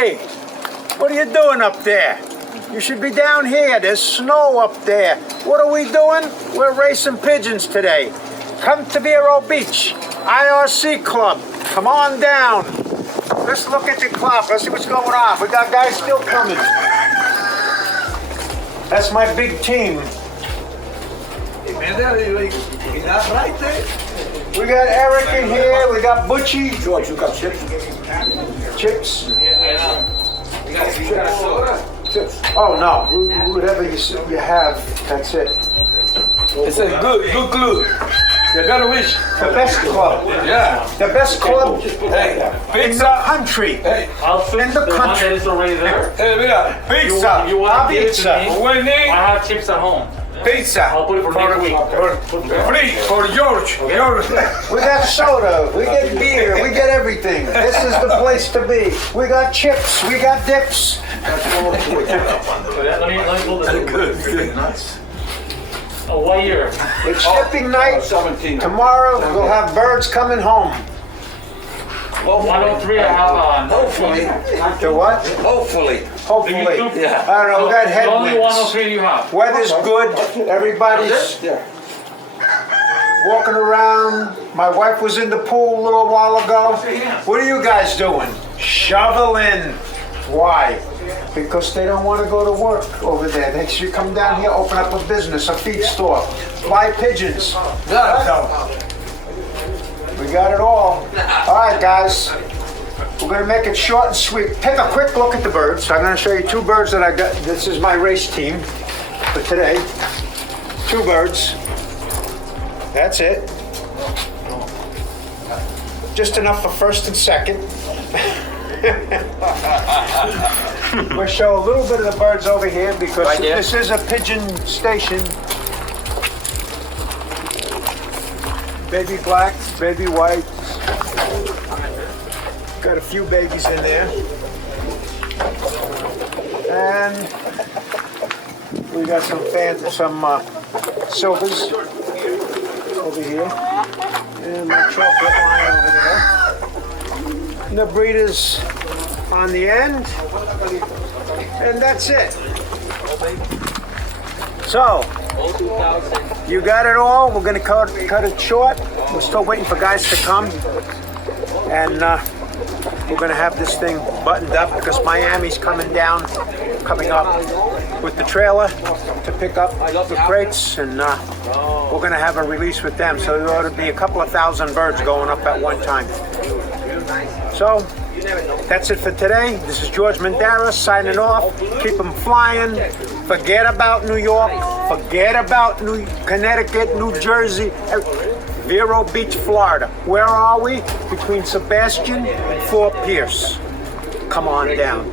Hey, what are you doing up there? You should be down here. There's snow up there. What are we doing? We're racing pigeons today. Come to Vero Beach, IRC Club. Come on down. Let's look at the club. Let's see what's going on. We got guys still coming. That's my big team. We got Eric in here. We got Butchie. George, you got chips? Chips. You got chips. Oh no, whatever you have, that's it. It's a good glue. You gotta wish. The best club. Yeah. The best club Hey, in the country. Hey, I'll fix In the the one country. that is already there. hey, mira, pizza. You want to give it to Pizza. me? Winning I have chips at home. pizza. I'll put it for next week. Free for George. George. We got soda, we get beer, we get everything. This is the place to be. We got chips, we got dips. Let me pull this. Good. Oh, what year? It's shipping night. 17. Tomorrow we'll have birds coming home. 103 I have on. Hopefully. The what? Hopefully. Hopefully. Yeah. I don't know, we got The only headwinds. 103 you have. Weather's good, everybody's Yeah. walking around. My wife was in the pool a little while ago. What are you guys doing? Shoveling. Why? Because they don't want to go to work over there. They should come down here, open up a business, a feed store, buy pigeons. So, we got it all. All right, guys. We're going to make it short and sweet. Take a quick look at the birds. I'm going to show you two birds that I got. This is my race team for today. Two birds. That's it. Just enough for first and second. We'll show a little bit of the birds over here because this is a pigeon station. Baby black, baby white. Got a few babies in there. And we got some silvers over here. And my chocolate line over there. And the breeders on the end. And that's it. So, you got it all. We're gonna cut it short. We're still waiting for guys to come. And we're gonna have this thing buttoned up because Miami's coming up with the trailer to pick up the crates, and we're gonna have a release with them. So there ought to be a couple of thousand birds going up at one time. So that's it for today. This is George Mandara signing off. Keep them flying. Forget about New York. Forget about Connecticut, New Jersey. Vero Beach, Florida. Where are we? Between Sebastian and Fort Pierce. Come on down.